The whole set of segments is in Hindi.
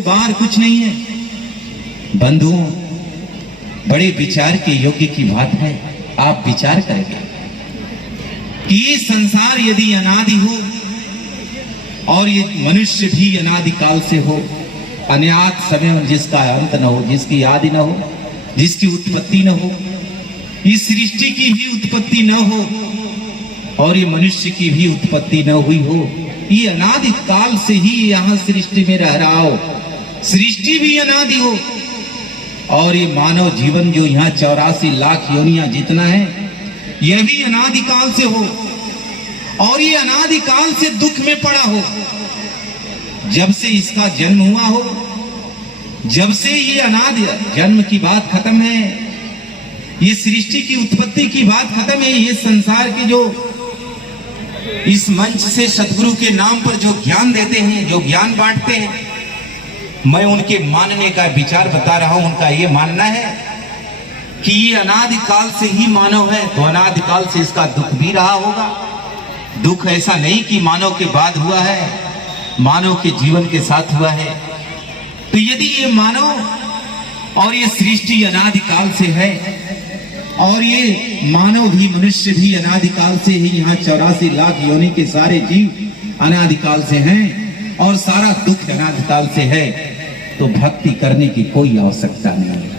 बाहर कुछ नहीं है। बंधुओं, बड़े विचार के योग्य की बात है। आप विचार करेंगे कि ये संसार यदि अनादि हो और ये मनुष्य भी अनादि काल से हो, अनाद समय जिसका अंत न हो, जिसकी आदि न हो, जिसकी उत्पत्ति न हो, इस सृष्टि की भी उत्पत्ति न हो और ये मनुष्य की भी उत्पत्ति न हुई हो, ये अनादि काल से ही यहाँ सृष्टि में रह रहा हो, सृष्टि भी अनादि हो और ये मानव जीवन जो यहाँ 84 लाख योनियां जितना है यह भी अनादि काल से हो और ये अनादि काल से दुख में पड़ा हो। जब से इसका जन्म हुआ हो, जब से ये अनादि जन्म की बात खत्म है, ये सृष्टि की उत्पत्ति की बात खत्म है, ये संसार के जो इस मंच से सदगुरु के नाम पर जो ज्ञान देते हैं, जो ज्ञान बांटते हैं, मैं उनके मानने का विचार बता रहा हूं। उनका ये मानना है कि ये अनादि काल से ही मानव है, तो अनादि काल से इसका दुख भी रहा होगा। दुख ऐसा नहीं कि मानव के बाद हुआ है, मानव के जीवन के साथ हुआ है। तो यदि ये मानव और ये सृष्टि अनादि काल से है और ये मानव भी, मनुष्य भी अनादि काल से ही, यहाँ 84 लाख योनि के सारे जीव अनादि काल से हैं और सारा दुख अनादि काल से है, तो भक्ति करने की कोई आवश्यकता नहीं है,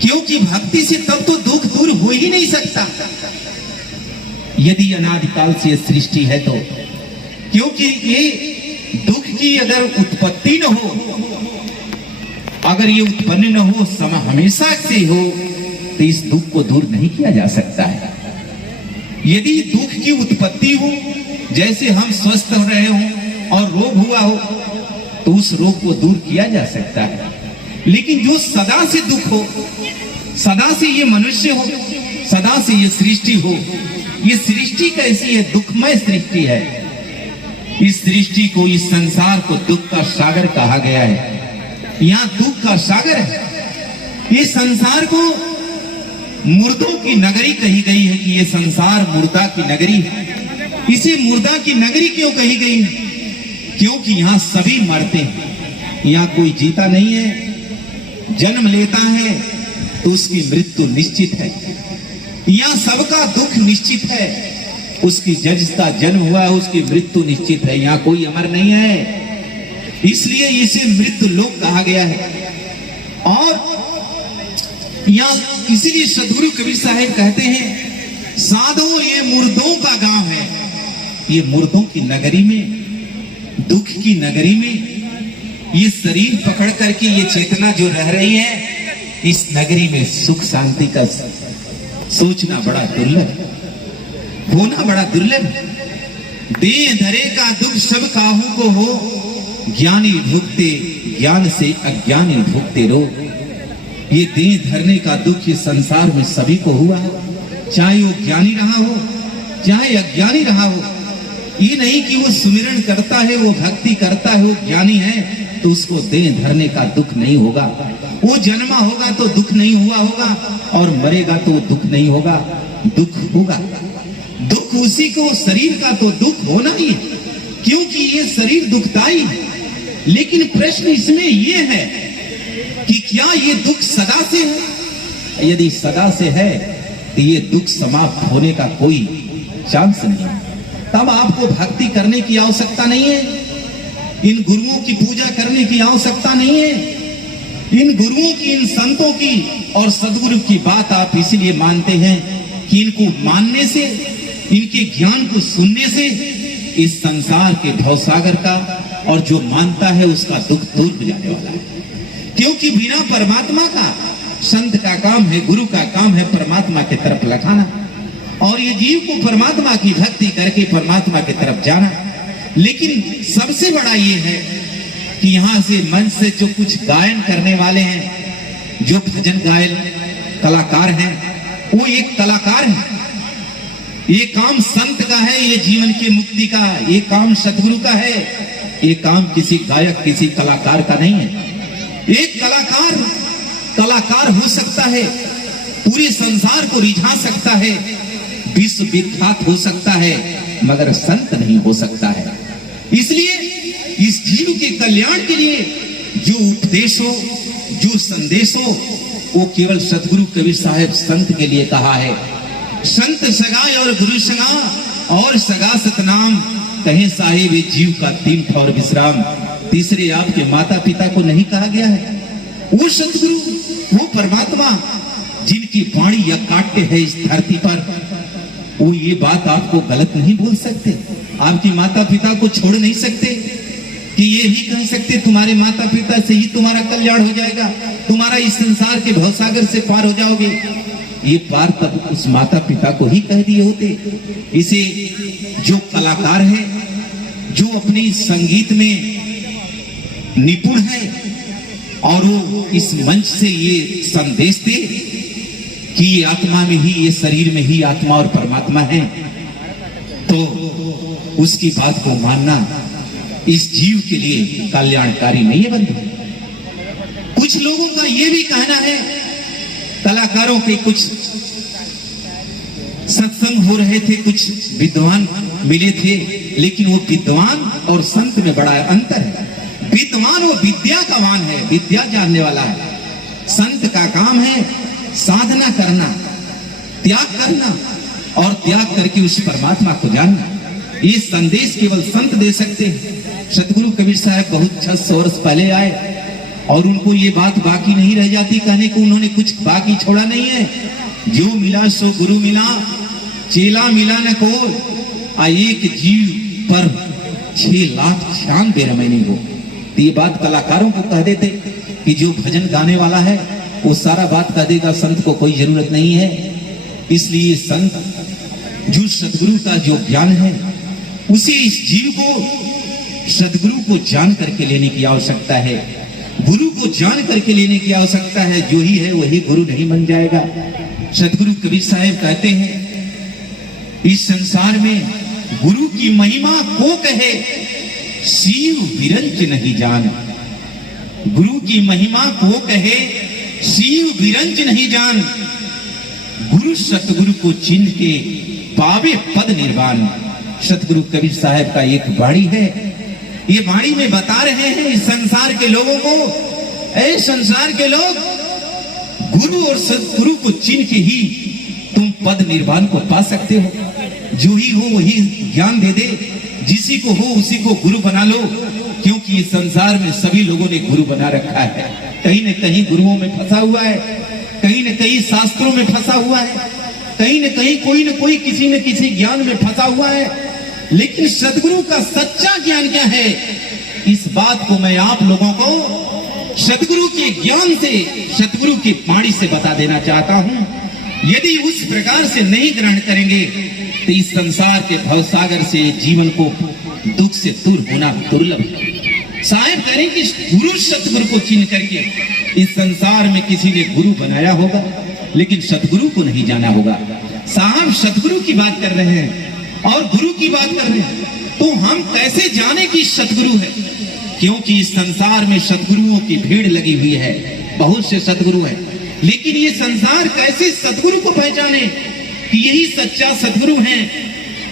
क्योंकि भक्ति से तब तो दुख दूर हो ही नहीं सकता यदि अनादि काल से ये सृष्टि है तो। क्योंकि ये दुख की अगर उत्पत्ति न हो, अगर ये उत्पन्न न हो, समय हमेशा से हो, तो इस दुख को दूर नहीं किया जा सकता है। यदि दुख की उत्पत्ति हो, जैसे हम स्वस्थ हो रहे हो और रोग हुआ हो, तो उस रोग को दूर किया जा सकता है। लेकिन जो सदा से दुख हो, सदा से ये मनुष्य हो, सदा से ये सृष्टि हो, ये सृष्टि कैसी है? दुखमय सृष्टि है। इस सृष्टि को, इस संसार को दुख का सागर कहा गया है। यहाँ दुख का सागर है। ये संसार को मुर्दों की नगरी कही गई है कि ये संसार मुर्दा की नगरी है। इसे मुर्दा की नगरी क्यों कही गई है? क्योंकि यहाँ सभी मरते हैं, यहाँ कोई जीता नहीं है। जन्म लेता है तो उसकी मृत्यु निश्चित है। यहाँ सबका दुख निश्चित है। उसकी जिसका जन्म हुआ है उसकी मृत्यु निश्चित है। यहाँ कोई अमर नहीं है, इसलिए इसे मृत्यु लोक कहा गया है। और यहाँ इसीलिए सदगुरु कबीर साहब कहते हैं, साधो ये मुर्दों का गांव है। ये मुर्दों की नगरी में, दुख की नगरी में ये शरीर पकड़ करके ये चेतना जो रह रही है, इस नगरी में सुख शांति का सोचना बड़ा दुर्लभ, होना बड़ा दुर्लभ। देह धरे का दुख सब काहू को हो, ज्ञानी भुगते ज्ञान से अज्ञानी भुगते रोग। ये देह धरने का दुख इस संसार में सभी को हुआ, चाहे वो ज्ञानी रहा हो चाहे अज्ञानी रहा हो। ये नहीं कि वो सुमिरन करता है, वो भक्ति करता है, वो ज्ञानी है तो उसको देह धरने का दुख नहीं होगा। वो जन्मा होगा तो दुख नहीं हुआ होगा और मरेगा तो दुख नहीं होगा, दुख होगा। दुख उसी को, शरीर का तो दुख होना ही है, क्योंकि ये शरीर दुखदाई है। लेकिन प्रश्न इसमें ये है कि क्या ये दुख सदा से है? यदि सदा से है तो ये दुख समाप्त होने का कोई चांस नहीं है। तब आपको भक्ति करने की आवश्यकता नहीं है, इन गुरुओं की पूजा करने की आवश्यकता नहीं है, इन गुरुओं की, इन संतों की और सदगुरु की बात आप इसलिए मानते हैं कि इनको मानने से, इनके ज्ञान को सुनने से इस संसार के भवसागर का और जो मानता है उसका दुख दूर हो जाने वाला है। क्योंकि बिना परमात्मा का, संत का काम है, गुरु का काम है परमात्मा की तरफ लखाना और ये जीव को परमात्मा की भक्ति करके परमात्मा की तरफ जाना। लेकिन सबसे बड़ा ये है कि यहाँ से मंच से जो कुछ गायन करने वाले हैं, जो भजन गायन कलाकार हैं, वो एक कलाकार है। ये काम संत का है, ये जीवन की मुक्ति का, ये काम सतगुरु का है। ये काम किसी गायक, किसी कलाकार का नहीं है। एक कलाकार हो सकता है, पूरे संसार को रिझा सकता है, विश्व विख्यात हो सकता है, मगर संत नहीं हो सकता है। इसलिए इस जीव के कल्याण के लिए जो उपदेश हो, जो संदेश हो, वो केवल सतगुरु कबीर साहब संत के लिए कहा है। संत सगा और गुरु सगा और सगा सतनाम, कहे साहिब जीव का तीन ठौर विश्राम। तीसरे आपके माता पिता को नहीं कहा गया है। वो सतगुरु, वो परमात्मा जिनकी वाणी या काट्य है इस धरती पर, वो ये बात आपको गलत नहीं बोल सकते। आपकी माता पिता को छोड़ नहीं सकते कि ये ही कह सकते तुम्हारे माता पिता से ही तुम्हारा कल्याण हो जाएगा, तुम्हारा इस संसार के भवसागर से पार हो जाओगे। ये पार तब उस माता पिता को ही कह दिए होते। इसे जो कलाकार है, जो अपनी संगीत में निपुण है और वो इस मंच से ये संदेश दे कि ये आत्मा में ही, ये शरीर में ही आत्मा और परमात्मा है, तो उसकी बात को मानना इस जीव के लिए कल्याणकारी नहीं है बंधु। कुछ लोगों का यह भी कहना है, कलाकारों के कुछ सत्संग हो रहे थे, कुछ विद्वान मिले थे, लेकिन वो विद्वान और संत में बड़ा अंतर है। विद्वान वो विद्या का वान है, विद्या जानने वाला है। संत का काम है साधना करना, त्याग करना और त्याग करके उस परमात्मा को जानना। ये संदेश केवल संत दे सकते हैं। सतगुरु कबीर साहब बहुत 600 वर्ष पहले आए और उनको ये बात बाकी नहीं रह जाती कहने को, उन्होंने कुछ बाकी छोड़ा नहीं है। जो मिला सो गुरु मिला, चेला मिला न को, एक जीव पर 6,96,000 रमैनी हो। तो ये बात कलाकारों को कह देते कि जो भजन गाने वाला है वो सारा बात कह देगा, संत को कोई जरूरत नहीं है। इसलिए संत, जो सतगुरु का जो ज्ञान है, उसे इस जीव को सतगुरु को जान करके लेने की आवश्यकता है, गुरु को जान करके लेने की आवश्यकता है। जो ही है वही गुरु नहीं बन जाएगा। सतगुरु कबीर साहब कहते हैं, इस संसार में गुरु की महिमा को कहे, शिव विरंच नहीं जान। गुरु की महिमा को कहे, शिव विरंच नहीं जान। गुरु सतगुरु को चिन्ह के पावे पद निर्वाण। सतगुरु कबीर साहब का एक वाणी है। ये वाणी में बता रहे हैं इस संसार के लोगों को, ऐ संसार के लोग, गुरु और सतगुरु को चिन्ह के ही तुम पद निर्वाण को पा सकते हो। जो ही हो वही ज्ञान दे दे, जिसी को हो उसी को गुरु बना लो, क्योंकि इस संसार में सभी लोगों ने गुरु बना रखा है। कहीं न कहीं गुरुओं में फंसा हुआ है, कहीं न कहीं शास्त्रों में फंसा हुआ है, कहीं न कहीं कोई न कोई किसी न किसी ज्ञान में फंसा हुआ है। लेकिन सतगुरु का सच्चा ज्ञान क्या है, इस बात को मैं आप लोगों को सतगुरु के ज्ञान से, सतगुरु की वाणी से बता देना चाहता हूं। यदि उस प्रकार से नहीं ग्रहण करेंगे तो इस संसार के भवसागर से जीवन को दुख से दूर होना दुर्लभ है। साहब करें कि गुरु सतगुरु को चिन्ह करके इस संसार में किसी ने गुरु बनाया होगा, लेकिन सतगुरु को नहीं जाना होगा। साहब सतगुरु की बात कर रहे हैं और गुरु की बात कर रहे हैं, तो हम कैसे जाने कि सतगुरु है? क्योंकि इस संसार में सतगुरुओं की भीड़ लगी हुई है, बहुत से सतगुरु हैं, लेकिन ये संसार कैसे सतगुरु को पहचाने कि यही सच्चा सतगुरु है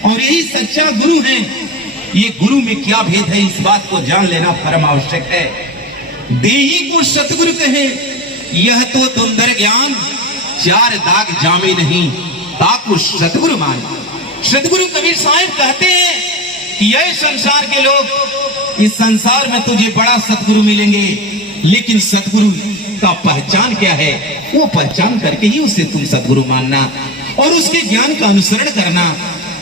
और यही सच्चा गुरु है? ये गुरु में क्या भेद है, इस बात को जान लेना परम आवश्यक है। देही को सतगुरु कहे, यह तो तुंदर ज्ञान, चार दाग जामे नहीं, ताकु सतगुरु मान। सतगुरु कबीर साहब कहते हैं कि ये संसार के लोग, इस संसार में तुझे बड़ा सतगुरु मिलेंगे, लेकिन सतगुरु का पहचान क्या है, वो पहचान करके ही उसे तुम सतगुरु मानना और उसके ज्ञान का अनुसरण करना।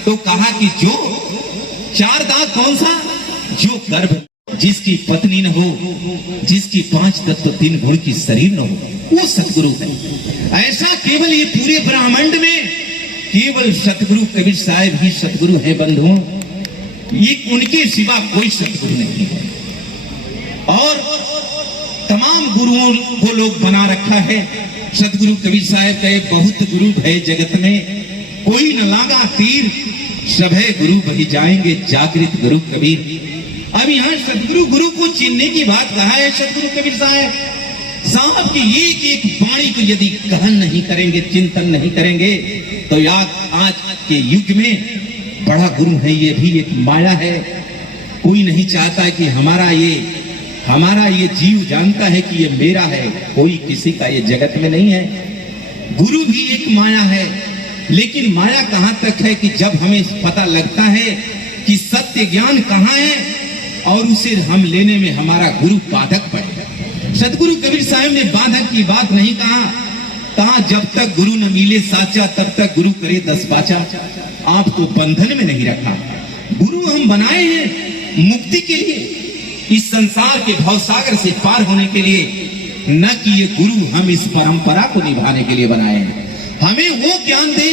तो कहा कि जो चार दाग कौन सा? जो गर्भ, जिसकी पत्नी न हो, जिसकी 5 तत्व 3 गुण की शरीर न हो, वो सतगुरु है। ऐसा केवल ये पूरे ब्रह्मांड में केवल सतगुरु कबीर साहब ही सतगुरु है बंधुओं। ये उनके सिवा कोई सतगुरु नहीं है। और तमाम गुरुओं को लोग बना रखा है। सतगुरु कबीर साहब कहे, बहुत गुरु भय जगत में, कोई न लागा तीर, सभे गुरु बही जाएंगे, जागृत गुरु कबीर। अब यहाँ सतगुरु गुरु को चिन्हने की बात कहा है सतगुरु कबीर साहब की एक एक वाणी को यदि गहन नहीं करेंगे, चिंतन नहीं करेंगे, तो आज के युग में बड़ा गुरु है ये भी एक माया है। कोई नहीं चाहता कि हमारा ये जीव जानता है कि ये मेरा है, कोई किसी का ये जगत में नहीं है। गुरु भी एक माया है, लेकिन माया कहां तक है कि जब हमें पता लगता है कि सत्य ज्ञान कहां है और उसे हम लेने में हमारा गुरु बाधक पड़े। सदगुरु कबीर साहब ने बाधक की बात नहीं कहा जब तक गुरु न मिले साचा तब तक गुरु करे 10 बाचा। आपको बंधन में नहीं रखा। गुरु हम बनाए हैं मुक्ति के लिए, इस संसार के भवसागर से पार होने के लिए, न कि ये गुरु हम इस परंपरा को निभाने के लिए बनाए हैं। हमें वो ज्ञान दे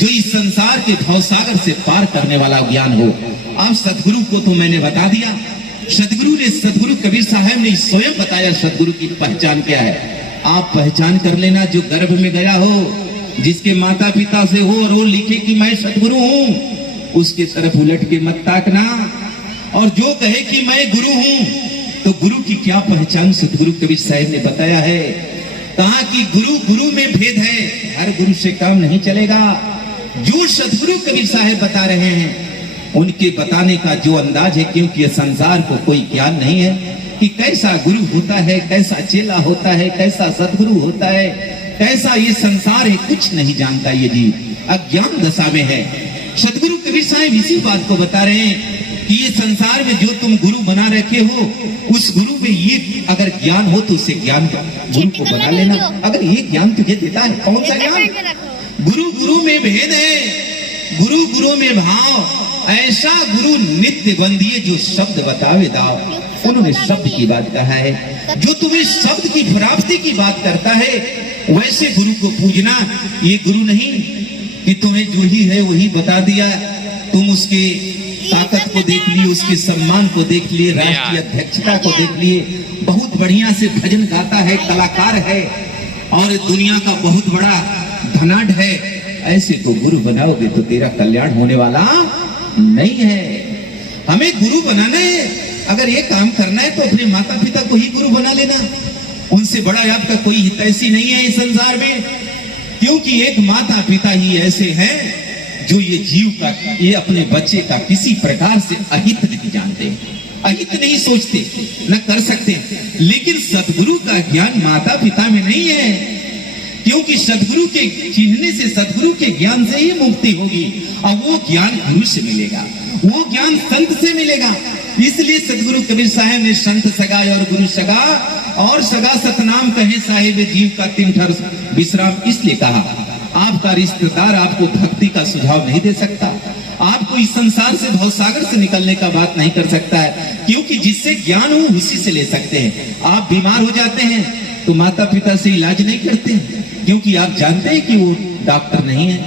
जो इस संसार के भवसागर से पार करने वाला ज्ञान हो। अब सदगुरु को तो मैंने बता दिया, सदगुरु कबीर साहब ने स्वयं बताया सदगुरु की पहचान क्या है। आप पहचान कर लेना, जो गर्भ में गया हो, जिसके माता पिता से हो और वो लिखे कि मैं सदगुरु हूं, उसके तरफ उलट के मत ताकना। और जो कहे कि मैं गुरु हूं, तो गुरु की क्या पहचान सदगुरु कबीर साहब ने बताया है। कहा कि गुरु में भेद है, हर गुरु से काम नहीं चलेगा। जो सदगुरु कबीर साहब बता रहे हैं, उनके बताने का जो अंदाज है, क्योंकि ये संसार को कोई ज्ञान नहीं है कि कैसा गुरु होता है, कैसा चेला होता है, कैसा सदगुरु होता है, कैसा ये संसार है, कुछ नहीं जानता ये जीव, अज्ञान दशा में है। सदगुरु कबीर साहब इसी बात को बता रहे हैं कि ये संसार में जो तुम गुरु बना रखे हो, उस गुरु में ये अगर ज्ञान हो तो उसे ज्ञान गुरु को बना लेना। अगर ये ज्ञान तुझे देता है, कौन सा ज्ञान? गुरु में भेद है, गुरु में भाव। ऐसा गुरु नित्य बंदिए जो शब्द बतावे दाव। उन्होंने शब्द की बात कहा है, जो तुम्हें शब्द की प्राप्ति की बात करता है, वैसे गुरु को पूजना। ये गुरु नहीं कि तुम्हें जो ही है वही बता दिया, तुम उसके ताकत को देख लिए, उसके सम्मान को देख लिए, राष्ट्रीय अध्यक्षता को देख लिए, बहुत बढ़िया से भजन गाता है, कलाकार है और दुनिया का बहुत बड़ा धनाढ़ है। ऐसे को गुरु बनाओगे तो तेरा कल्याण होने वाला नहीं है। हमें गुरु बनाना है, अगर ये काम करना है तो अपने माता पिता को ही गुरु बना लेना। उनसे बड़ा आपका कोई हितैषी नहीं है इस संसार में, क्योंकि एक माता पिता ही ऐसे हैं जो ये जीव का, ये अपने बच्चे का किसी प्रकार से अहित नहीं जानते, अहित नहीं सोचते, न कर सकते। लेकिन सदगुरु का ज्ञान माता पिता में नहीं है, क्योंकि सदगुरु के चिन्हने से, सदगुरु के ज्ञान से ही मुक्ति होगी। और वो ज्ञान गुरु से मिलेगा, वो ज्ञान संत से मिलेगा। इसलिए सदगुरु कबीर साहब ने संत सगा और गुरु सगा, और सगा सतनाम कहे साहिब जीव का तीन ठर विश्राम। इसलिए कहा आपका रिश्तेदार आपको भक्ति का सुझाव नहीं दे सकता, आपको इस संसार से, भवसागर से निकलने का बात नहीं कर सकता है, क्योंकि जिससे ज्ञान हो उसी से ले सकते हैं। आप बीमार हो जाते हैं तो माता पिता से इलाज नहीं करते, क्योंकि आप जानते हैं कि वो डॉक्टर नहीं है,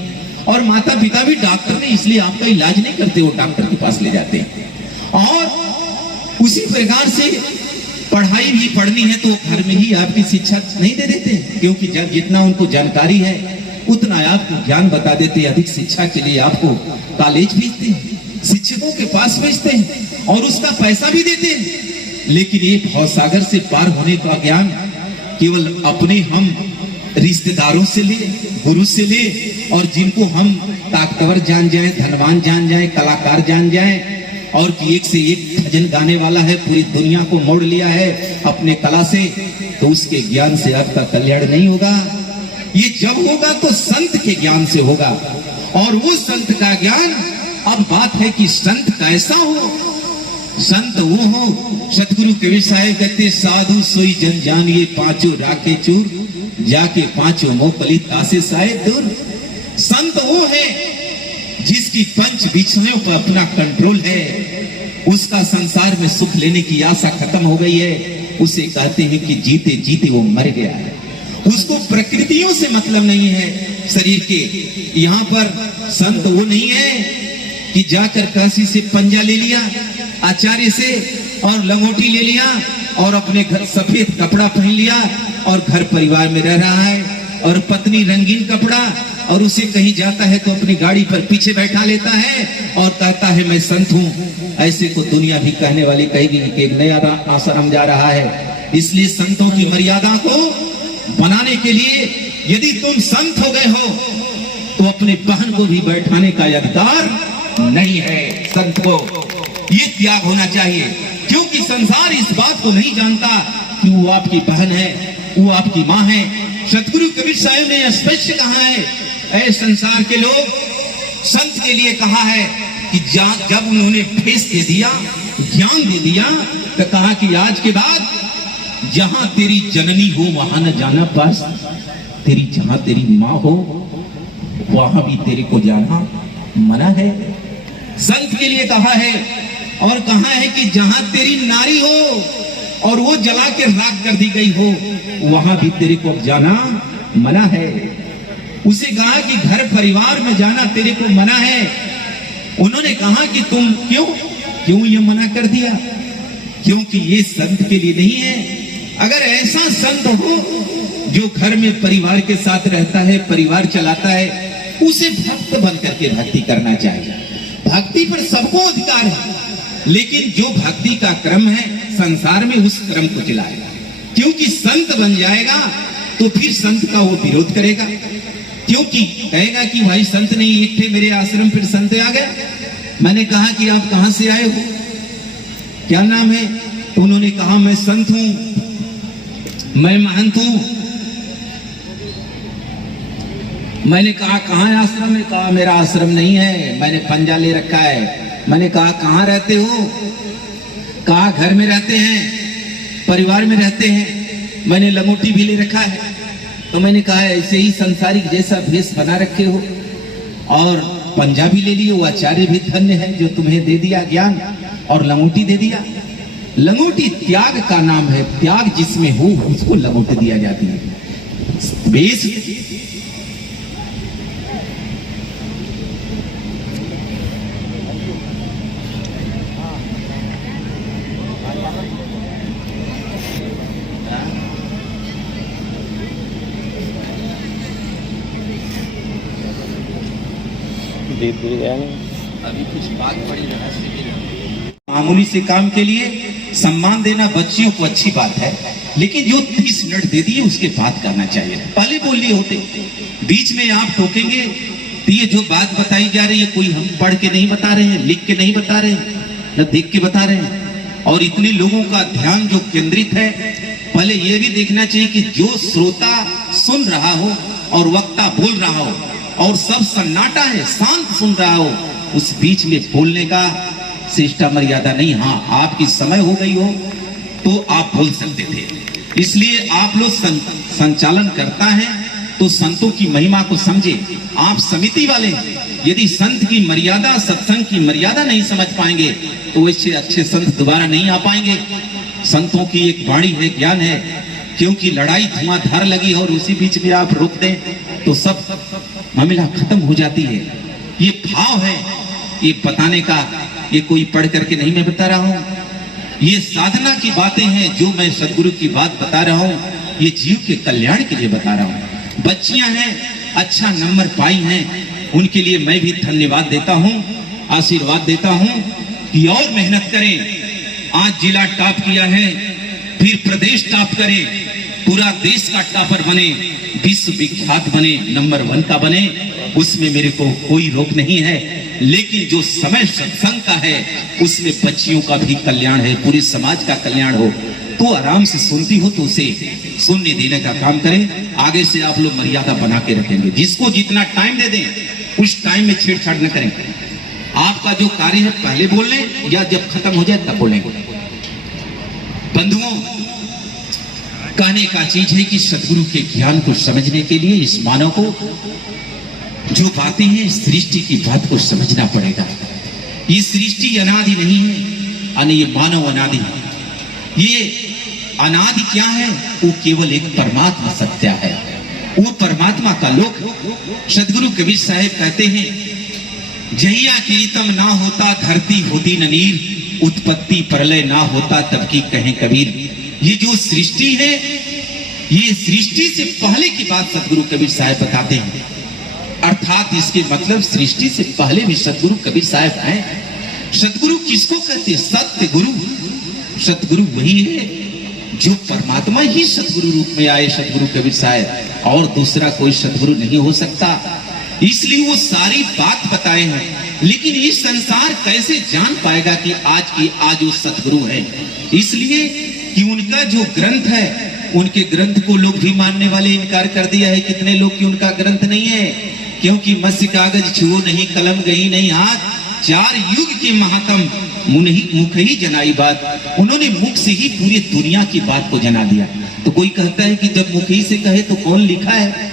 और माता पिता भी डॉक्टर नहीं, इसलिए आपका इलाज नहीं करते, वो डॉक्टर के पास ले जाते हैं। और उसी प्रकार से पढ़ाई भी पढ़नी है तो घर में ही आपकी शिक्षा नहीं दे देते, क्योंकि जब जितना उनको जानकारी है उतना आपको ज्ञान बता देते। अधिक शिक्षा के लिए आपको कॉलेज भेजते हैं, शिक्षकों के पास भेजते हैं और उसका पैसा भी देते हैं। लेकिन ये भवसागर से पार होने का ज्ञान केवल अपने हम रिश्तेदारों से ले, गुरु से ले, और जिनको हम ताकतवर जान जाए, धनवान जान जाए, कलाकार जान जाए, और कि एक से एक भजन गाने वाला है, पूरी दुनिया को मोड़ लिया है अपने कला से, तो उसके ज्ञान से आपका कल्याण नहीं होगा। ये जब होगा तो संत के ज्ञान से होगा, और वो संत का ज्ञान, अब बात है कि संत कैसा हो। संत वो हो, सतगुरु कबीर साहब कहते साधु सोई जन जानिए, पांचों राखे चूर, जाके पांचों मोकली तासे साहेब दूर। संत वो है जिसकी पंच विषयों पर अपना कंट्रोल है, उसका संसार में सुख लेने की आशा खत्म हो गई है। उसे कहते हैं कि जीते जीते वो मर गया है, उसको प्रकृतियों से मतलब नहीं है शरीर के। यहाँ पर संत वो नहीं है कि जाकर काशी से पंजा ले लिया, आचार्य से, और लंगोटी ले लिया, और अपने घर सफेद कपड़ा पहन लिया और घर परिवार में रह रहा है, और पत्नी रंगीन कपड़ा, और उसे कहीं जाता है तो अपनी गाड़ी पर पीछे बैठा लेता है और कहता है मैं संत हूँ। ऐसे को दुनिया भी कहने वाली कहेगी कि एक नया आश्रम जा रहा है। इसलिए संतों की मर्यादा को बनाने के लिए, यदि तुम संत हो गए हो तो अपने बहन को भी बैठाने का अधिकार नहीं है। संत को ये त्याग होना चाहिए, क्योंकि संसार इस बात को नहीं जानता कि वो आपकी बहन है, वो आपकी माँ है। सतगुरु कबीर साहब ने स्पष्ट कहा है, ऐ संसार के लोग, संत के लिए कहा है कि जब उन्होंने फेस दे दिया, ज्ञान दे दिया, तो कहा कि आज के बाद जहां तेरी जननी हो वहां न जाना, बस तेरी जहां तेरी माँ हो वहां भी तेरे को जाना मना है। संत के लिए कहा है, और कहा है कि जहां तेरी नारी हो और वो जला के राख कर दी गई हो वहां भी तेरे को जाना मना है। उसे कहा कि घर परिवार में जाना तेरे को मना है। उन्होंने कहा कि तुम क्यों ये मना कर दिया? क्योंकि ये संत के लिए नहीं है। अगर ऐसा संत हो जो घर में परिवार के साथ रहता है, परिवार चलाता है, उसे भक्त बन करके भक्ति करना चाहिए। भक्ति पर सबको अधिकार है, लेकिन जो भक्ति का क्रम है संसार में उस क्रम को चलाएगा। क्योंकि संत बन जाएगा तो फिर संत का वो विरोध करेगा, क्योंकि कहेगा कि भाई संत नहीं, एक थे मेरे आश्रम, फिर संत आ गया। मैंने कहा कि आप कहां से आए हो, क्या नाम है? उन्होंने कहा मैं संत हूं, मैं महंत हूं। मैंने कहा कहां आश्रम है? कहा मेरा आश्रम नहीं है, मैंने पंजा ले रखा है। मैंने कहा कहां रहते हो? कहा घर में रहते हैं, परिवार में रहते हैं, मैंने लंगोटी भी ले रखा है। तो मैंने कहा ऐसे ही संसारिक जैसा भेष बना रखे हो और पंजा भी ले लिए, वो आचार्य भी धन्य है जो तुम्हें दे दिया ज्ञान और लंगोटी दे दिया। लंगोटी त्याग का नाम है, त्याग जिसमें हो उसको लंगोटी दिया जाती है। भेष अभी कुछ बात बड़ी रहस्य की है। मामूली से काम के लिए सम्मान देना बच्चियों को अच्छी बात है, लेकिन जो 30 मिनट दे दिए उसके बाद करना चाहिए। पहले बोल लिए होते, बीच में आप टोकेंगे तो ये जो बात बताई जा रही है कोई हम पढ़ के नहीं बता रहे हैं, लिख के नहीं बता रहे हैं, न देख के बता रहे हैं। और इतने लोगों का ध्यान जो केंद्रित है, पहले ये भी देखना चाहिए कि जो श्रोता सुन रहा हो और वक्ता बोल रहा हो और सब सन्नाटा है, शांत सुन रहा हो, उस बीच में बोलने का शिष्टा मर्यादा नहीं। हाँ, आपकी समय हो गई हो तो आप बोल सकते थे। इसलिए आप लोग संचालन करता है तो संतों की महिमा को समझे। आप समिति वाले हैं, यदि संत की मर्यादा, सत्संग की मर्यादा नहीं समझ पाएंगे तो वैसे अच्छे संत दोबारा नहीं आ पाएंगे। संतों की एक वाणी है, ज्ञान है, क्योंकि लड़ाई धुआंधार लगी और उसी बीच में आप रोक दें तो सब मामला खत्म हो जाती है। ये भाव है, ये बताने का, ये कोई पढ़ करके नहीं मैं बता रहा हूँ, ये साधना की बातें हैं जो मैं सदगुरु की बात बता रहा हूँ, ये जीव के कल्याण के लिए बता रहा हूँ। बच्चियां हैं, अच्छा नंबर पाई हैं, उनके लिए मैं भी धन्यवाद देता हूँ, आशीर्वाद देता हूँ कि और मेहनत करें। आज जिला टॉप किया है, फिर प्रदेश टॉप करें, पूरा देश का टॉपर बने, विश्व विख्यात बने, नंबर 1 का बने, उसमें मेरे को कोई रोक नहीं है। लेकिन जो समय सत्संग का है उसमें बच्चियों का भी कल्याण है, पूरे समाज का कल्याण हो, तो आराम से सुनती हो तो उसे सुनने देने का काम करें। आगे से आप लोग मर्यादा बना के रखेंगे, जिसको जितना टाइम दे दें उस टाइम में छेड़छाड़ न करें। आपका जो कार्य है पहले बोल लें या जब खत्म हो जाए तब बोलेंगे। बंधुओं, कहने का चीज है कि सदगुरु के ज्ञान को समझने के लिए इस मानव को जो बातें हैं, सृष्टि की बात को समझना पड़ेगा। ये सृष्टि अनादि नहीं है, ये मानव अनादि है। ये अनादि क्या है? वो केवल एक परमात्मा सत्य है, वो परमात्मा का लोक। सदगुरु कबीर साहब कहते हैं, जहिया कीर्तम ना होता धरती होती न नीर, उत्पत्ति प्रलय ना होता तब की कहें कबीर। ये जो सृष्टि है, ये सृष्टि से पहले की बात सदगुरु कबीर साहब बताते हैं। अर्थात इसके मतलब सृष्टि से पहले भी सदगुरु कबीर साहब हैं। सदगुरु किसको कहते हैं? सत्य गुरु। सतगुरु वही है जो परमात्मा ही सतगुरु रूप में आए, सतगुरु कबीर साहब, और दूसरा कोई सतगुरु नहीं हो सकता। इसलिए वो सारी बात बताए हैं। लेकिन ये संसार कैसे जान पाएगा कि आज वो सतगुरु है? इसलिए कि उनका जो ग्रंथ है, उनके ग्रंथ को लोग भी मानने वाले इनकार कर दिया है। कितने लोग कि उनका ग्रंथ नहीं है, क्योंकि मत्स्य कागज छुओ नहीं, कलम गई नहीं हाथ, 4 युग के महात्म मुख ही जनाई बात। उन्होंने मुख से ही पूरी दुनिया की बात को जना दिया। तो कोई कहता है कि जब मुख ही से कहे तो कौन लिखा है?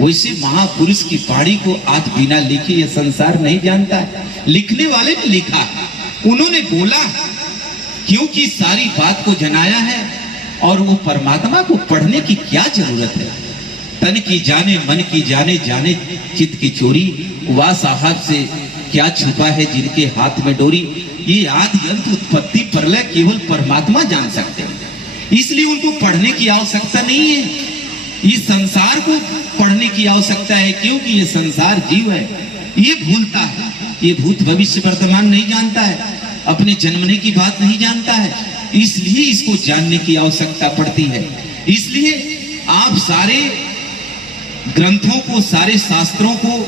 वैसे महापुरुष की वाणी को आज बिना लिखे ये संसार नहीं जानता है। लिखने वाले ने लिखा, उन्होंने बोला, क्योंकि सारी बात को जनाया है। और वो परमात्मा को पढ़ने की क्या जरूरत है? तन की जाने मन की जाने, जाने चित्त की चोरी, वा साहब से क्या छुपा है जिनके हाथ में डोरी। ये आदि अंत उत्पत्ति प्रलय केवल परमात्मा जान सकते हैं। इसलिए उनको पढ़ने की आवश्यकता नहीं है। इस संसार को पढ़ने की आवश्यकता है, क्योंकि ये संसार जीव है, ये भूलता है, ये भूत भविष्य वर्तमान नहीं जानता है, अपने जन्मने की बात नहीं जानता है। इसलिए इसको जानने की आवश्यकता पड़ती है। इसलिए आप सारे ग्रंथों को, सारे शास्त्रों को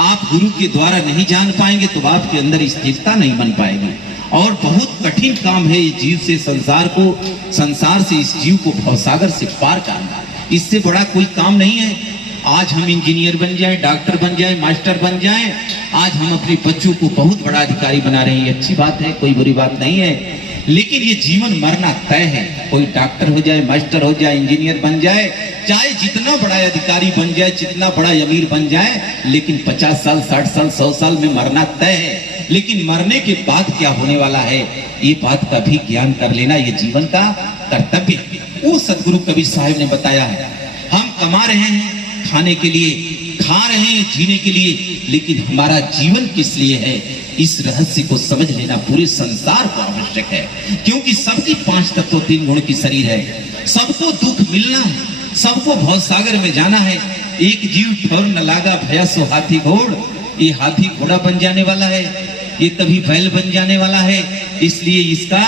आप गुरु के द्वारा नहीं जान पाएंगे तो आपके अंदर स्थिरता नहीं बन पाएगी। और बहुत कठिन काम है इस जीव से संसार से इस जीव को भवसागर से पार करना। इससे बड़ा कोई काम नहीं है। आज हम इंजीनियर बन जाएं, डॉक्टर बन जाएं, मास्टर बन जाएं, आज हम अपने बच्चों को बहुत बड़ा अधिकारी बना रहे हैं, अच्छी बात है, कोई बुरी बात नहीं है। लेकिन ये जीवन मरना तय है। कोई डॉक्टर हो जाए, मास्टर हो जाए, इंजीनियर बन जाए, चाहे जितना बड़ा अधिकारी बन जाए, जितना बड़ा अमीर बन जाए, लेकिन 50 साल, 60 साल, 100 साल में मरना तय है। लेकिन मरने के बाद क्या होने वाला है, ये बात का भी ज्ञान कर लेना ये जीवन का कर्तव्य है। वो सदगुरु कबीर साहब ने बताया है। हम कमा रहे हैं खाने के लिए, खा रहे हैं जीने के लिए, लेकिन हमारा जीवन किस लिए है, इस रहस्य को समझ लेना पूरे संसार को आवश्यक है। क्योंकि सबकी 5 तत्व 3 गुण की शरीर है, सबको दुख मिलना है, सबको भवसागर में जाना है। एक जीव ठौर न लागा भया सो हाथी घोड़, ये हाथी घोड़ा बन जाने वाला है, ये कभी बैल बन जाने वाला है। इसलिए इसका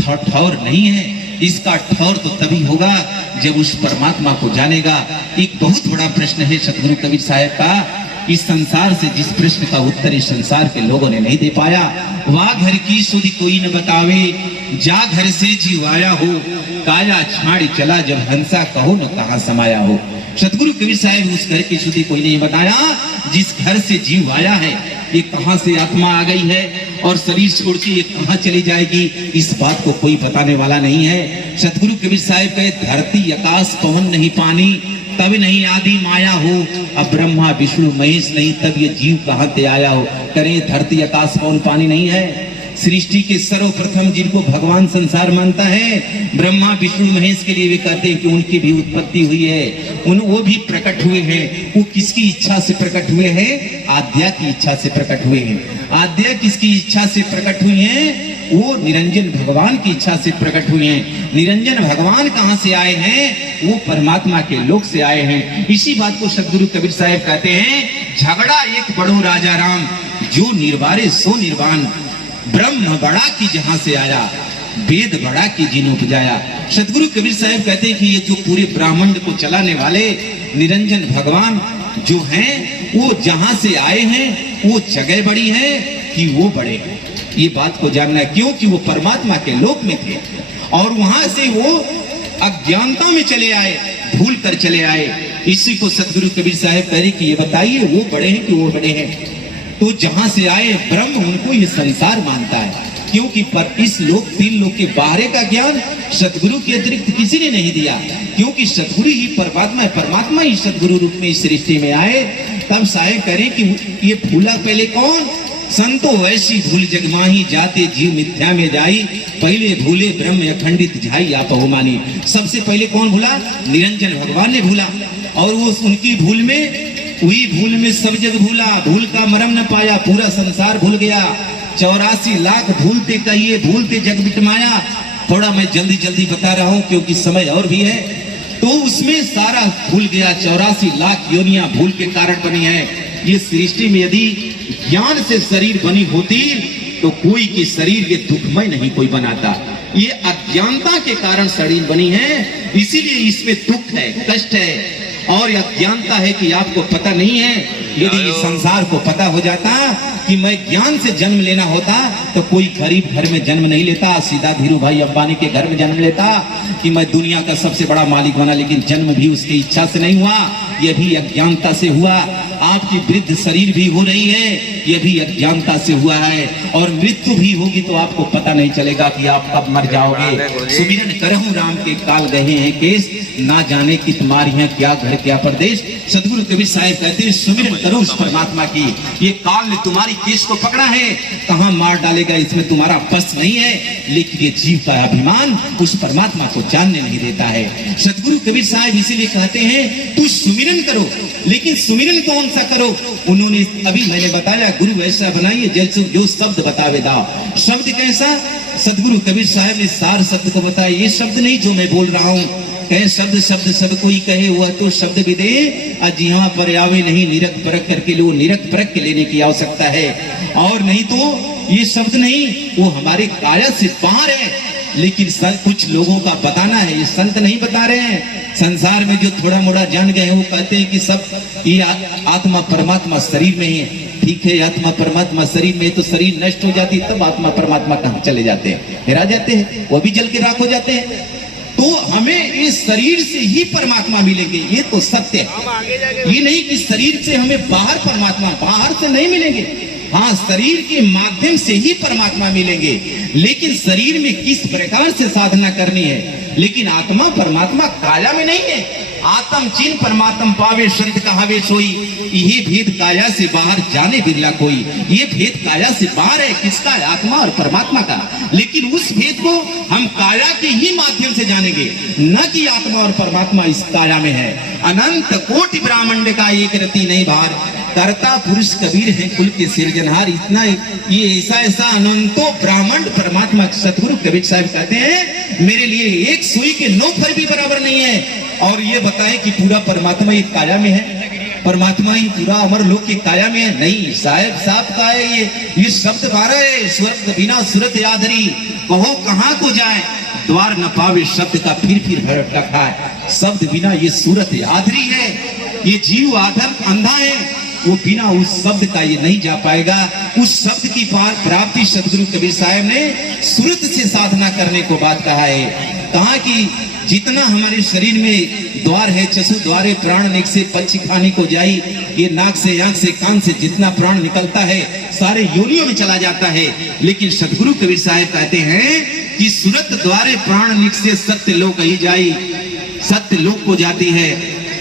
ठौर नहीं है, इसका ठौर तो तभी होगा जब उस परमात्मा को जानेगा। एक बहुत बड़ा प्रश्न है सतगुरु कबीर साहब का, इस संसार से जिस प्रश्न का उत्तर इस संसार के लोगों ने नहीं दे पाया। वाह घर की सुधि कोई न बतावे, जा घर से जीव आया हो, काया छाड़ी चला जब हंसा कहो न कहां समाया हो। सतगुरु कबीर साहब उस घर की सुधि कोई नहीं बताया जिस घर से जीव आया है, ये कहां से आत्मा आ गई है और शरीर छोड़ के ये कहां चली जाएगी, इस बात को कोई बताने वाला नहीं है। सतगुरु कबीर साहब कहे, धरती आकाश पवन नहीं पानी, तब नहीं आदि माया हो, अब ब्रह्मा विष्णु महेश नहीं, तब ये जीव कहां से आया हो। करें धरती आकाश पवन पानी नहीं है, सृष्टि के सर्वप्रथम जिनको भगवान संसार मानता है, ब्रह्मा विष्णु महेश के लिए वे कहते हैं कि उनकी भी उत्पत्ति हुई है, वो भी प्रकट हुए हैं। वो किसकी इच्छा से प्रकट हुए हैं? आद्या की इच्छा से प्रकट हुए हैं। आद्या किसकी इच्छा से प्रकट हुई है? वो निरंजन भगवान की इच्छा से प्रकट हुए हैं। निरंजन भगवान कहां से आए हैं? वो परमात्मा के लोक से आए हैं। इसी बात को सदगुरु कबीर साहब कहते हैं, झगड़ा एक बड़ो राजा राम, जो निर्वारे सो निर्वाण, ब्रह्म बड़ा की जहां से आया, वेद बड़ा की जिन उपजाया। सतगुरु कबीर साहब कहते हैं कि ये जो पूरे ब्राह्मण को चलाने वाले निरंजन भगवान जो हैं, वो जहां से आए हैं वो जगह बड़ी है कि वो बड़े हैं, ये बात को जानना है। क्योंकि वो परमात्मा के लोक में थे और वहां से वो अज्ञानता में चले आए, भूल कर चले आए। इसी को सतगुरु कबीर साहब कह रहे कि ये बताइए वो बड़े हैं कि वो बड़े हैं। तो जहां से आए ब्रह्म, उनको ये संसार मानता है। क्योंकि पर इस लोक 3 लोक के बाहर का ज्ञान सतगुरु के अतिरिक्त किसी ने नहीं दिया। क्योंकि सतगुरु ही परमात्मा है, परमात्मा ही सतगुरु रूप में इस सृष्टि में आए। तब साहेब करें कि ये भूला पहले कौन? संतो वैसी भूल जगमाही, जाते जीव मिथ्या में जाई, पहले भूले ब्रह्म अखंडित झाई आप मानी। सबसे पहले कौन भूला? निरंजन भगवान ने भूला। और वो उनकी भूल में, हुई भूल में सब जग भूला, भूल का मरम न पाया, पूरा संसार भूल गया। 84 लाख भूलते कहिए, भूलते जग मिटमाया। थोड़ा मैं जल्दी जल्दी बता रहा हूं क्योंकि समय और भी है। तो उसमें सारा भूल गया। 84 लाख योनियां भूल के कारण बनी है। ये सृष्टि में यदि ज्ञान से शरीर बनी होती तो कोई के शरीर के दुखमय नहीं कोई बनाता। ये अज्ञानता के कारण शरीर बनी है, इसीलिए इसमें दुख है, कष्ट है। और अज्ञानता है कि आपको पता नहीं है। यदि इस संसार को पता हो जाता कि मैं ज्ञान से जन्म लेना होता तो कोई गरीब घर में जन्म नहीं लेता, सीधा धीरू भाई अंबानी के घर में जन्म लेता कि मैं दुनिया का सबसे बड़ा मालिक बना, लेकिन जन्म भी उसकी इच्छा से नहीं हुआ, यह भी अज्ञानता से हुआ। आपकी वृद्ध शरीर भी हो रही है, यह भी अज्ञानता से हुआ है। और मृत्यु भी होगी तो आपको पता नहीं चलेगा कि आप कब मर जाओगे। सुमिरन करहूं राम के काल गए हैं केस, ना जाने कि तुम्हारी है क्या घर क्या प्रदेश। सदगुरु कबीर साहब कहते हैं सुमिरन करो उस परमात्मा की, ये काल ने तुम्हारी केस को पकड़ा है, कहां मार डालेगा इसमें तुम्हारा बस नहीं है। लेकिन ये जीव का अभिमान उस परमात्मा को जानने नहीं देता है। सदगुरु कबीर साहब इसीलिए कहते हैं तू सुमिरन करो, लेकिन सुमिरन कौन सा करो। उन्होंने अभी मैंने बताया गुरु ऐसा बनाइए जैसे जो शब्द बतावे दाओ। शब्द कैसा, सदगुरु कबीर साहब ने सार शब्द को बताया, ये शब्द नहीं जो मैं बोल रहा हूँ। कहे शब्द शब्द सब कोई कहे हुआ तो शब्द भी दे, आज यहाँ पर आवे नहीं निरख परख करके लो, निरख परख के लेने की आवश्यकता है। और नहीं तो ये शब्द नहीं, वो हमारे काया से बाहर है। लेकिन कुछ लोगों का बताना है, ये संत नहीं बता रहे हैं। संसार में जो थोड़ा मोड़ा जान गए हैं वो कहते हैं कि सब ये आत्मा परमात्मा शरीर में है। ठीक है, आत्मा परमात्मा शरीर में, तो शरीर नष्ट हो जाती तब आत्मा परमात्मा कहाँ चले जाते हैं, हेरा जाते हैं, वो भी जल के राख हो जाते हैं। तो हमें इस शरीर से ही परमात्मा मिलेंगे, ये तो सत्य है। ये नहीं कि शरीर से हमें बाहर परमात्मा, बाहर से नहीं मिलेंगे। हाँ, शरीर के माध्यम से ही परमात्मा मिलेंगे, लेकिन शरीर में किस प्रकार से साधना करनी है। लेकिन आत्मा परमात्मा काया में नहीं है। आत्म चिन्ह परमात्म पावे संत कहावे सोई, यही भेद काया से बाहर जाने बिरला कोई। ये भेद काया से बाहर है, किसका, आत्मा और परमात्मा का। लेकिन उस भेद को हम काया के ही माध्यम से जानेंगे, न कि आत्मा और परमात्मा इस काया में है। अनंत कोटि ब्राह्मण का एक रति नहीं भार, कर्ता पुरुष कबीर है कुल के सिरजनहार। इतना ये ऐसा अनंतो ब्राह्मण परमात्मा सदगुरु कबीर साहब कहते हैं मेरे लिए एक सुई के 9 फर भी बराबर नहीं है। और ये बताएं कि पूरा परमात्मा एक काया में है, परमात्मा ही पूरा अमर लोक की काया में है। नहीं, साहब का है ये शब्द 12 है। सूरत बिना सूरत यादरी, कहो कहाँ को जाए, द्वार न पावे शब्द का फिर भरट रखा है। शब्द बिना ये सूरत यादरी है, ये जीव आधर अंधा है, वो बिना उस शब्द का ये नहीं जा पाएगा। उस शब्द की प्राप्ति सदगुरु कबीर साहब ने सूरत से साधना करने को बात कहा है। कहा कि जितना हमारे शरीर में द्वार है, चसु द्वारे प्राण निक से पक्षी खाने को जाई, ये नाक से आंख से कान से जितना प्राण निकलता है सारे योनियों में चला जाता है। लेकिन सदगुरु कबीर साहब कहते हैं कि सूरत द्वारे प्राण निक से सत्य लोक ही जाई, सत्य लोक को जाती है।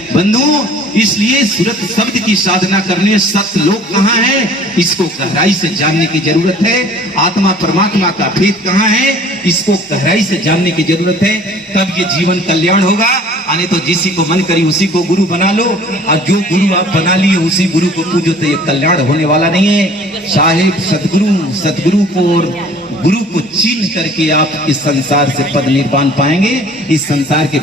बंधु, इसलिए सूरत शब्द की साधना करने सत्य लोक कहाँ है, इसको गहराई से जानने की जरूरत है। आत्मा परमात्मा का भेद कहाँ है, इसको गहराई से जानने की जरूरत है। तब ये जीवन कल्याण होगा। आने तो जिसी को मन करी उसी को गुरु बना लो, और जो गुरु आप बना लिए उसी गुरु को पूजो, तो ये कल्याण होने वाला नहीं है। साहेब सदगुरु को और गुरु को चिन्ह करके आप इस संसार से पद निर्वाण पाएंगे। इस संसार के